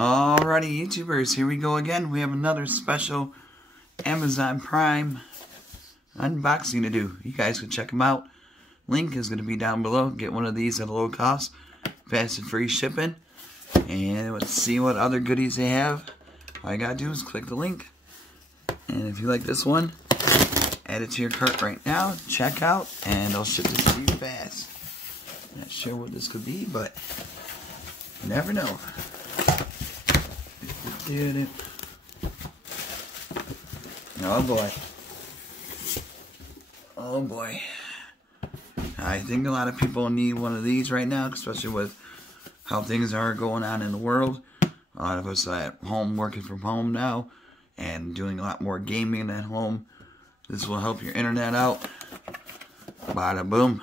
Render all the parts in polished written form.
Alrighty, YouTubers, here we go again. We have another special Amazon Prime unboxing to do. You guys can check them out. Link is going to be down below. Get one of these at a low cost, fast and free shipping. And let's see what other goodies they have. All you gotta do is click the link. And if you like this one, add it to your cart right now. Check out, and they'll ship this to you fast. Not sure what this could be, but you never know. Oh boy. Oh boy. I think a lot of people need one of these right now, especially with how things are going on in the world. A lot of us are at home working from home now and doing a lot more gaming at home. This will help your internet out. Bada boom.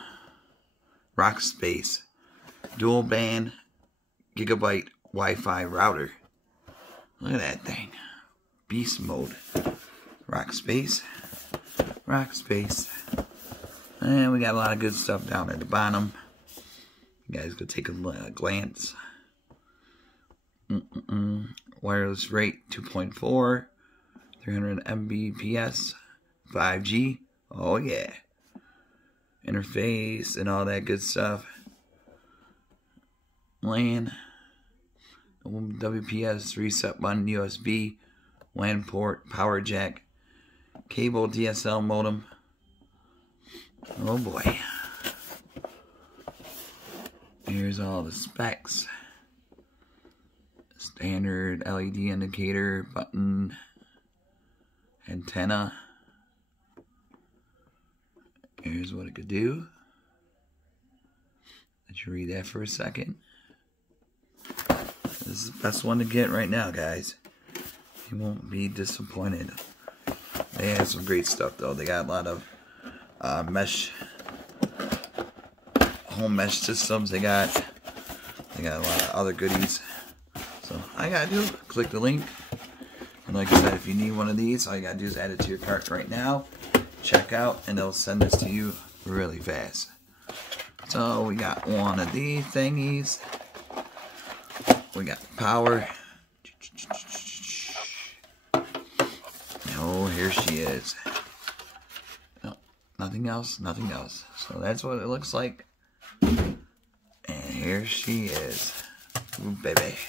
Rockspace. Dual band gigabyte Wi-Fi router. Look at that thing. Beast mode. Rockspace. Rockspace. And we got a lot of good stuff down at the bottom. You guys go take a glance. Wireless rate 2.4. 300 Mbps. 5G. Oh yeah. Interface and all that good stuff. LAN. WPS reset button, USB, WAN port, power jack, cable DSL modem. Oh boy. Here's all the specs. Standard LED indicator, button, antenna. Here's what it could do. Let you read that for a second. This is the best one to get right now, guys. You won't be disappointed. They have some great stuff, though. They got a lot of mesh, home mesh systems. They got a lot of other goodies. So all you gotta do, click the link. And like I said, if you need one of these, all you gotta do is add it to your cart right now. Check out, and they'll send this to you really fast. So we got one of these thingies. We got power. Oh, here she is. No, nothing else, nothing else. So that's what it looks like. And here she is. Ooh, baby.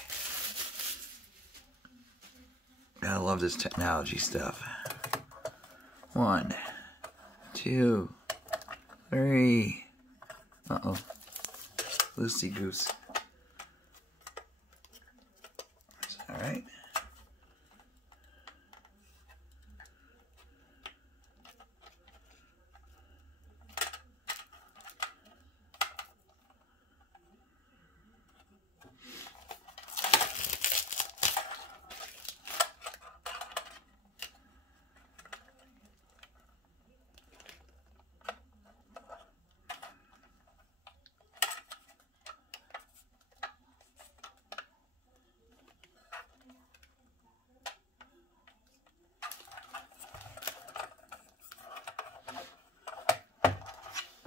Gotta love this technology stuff. 1, 2, 3. Uh-oh. Loosey goose. Alright.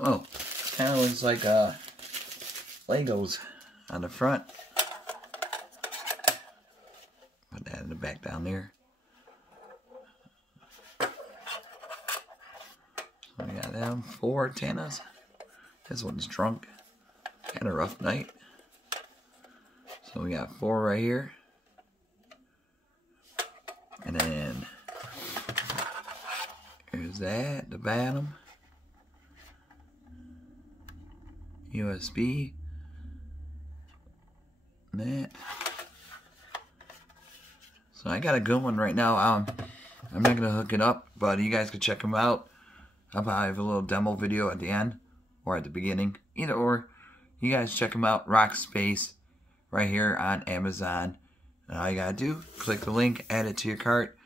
Oh, kind of looks like Legos on the front. Put that in the back down there. So we got them 4 antennas. This one's drunk. Had a rough night. So we got 4 right here. And then here's that, the bottom. USB, that. So I got a good one right now. I'm not gonna hook it up, but you guys can check them out. I'll probably have a little demo video at the end or at the beginning, either or. You guys check them out. Rockspace, right here on Amazon. And all you gotta do, click the link, add it to your cart,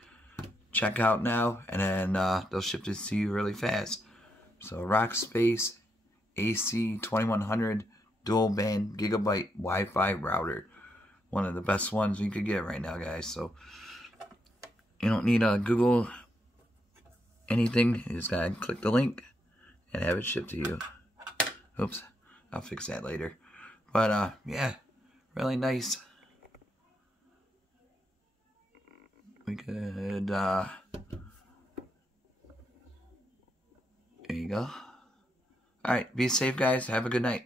check out now, and then they'll ship this to you really fast. So Rockspace. AC 2100 dual band gigabyte Wi-Fi router. One of the best ones you could get right now, guys. So you don't need to Google anything. You just gotta click the link and have it shipped to you. Oops, I'll fix that later. But yeah, really nice we could, there you go. Alright, be safe guys, have a good night.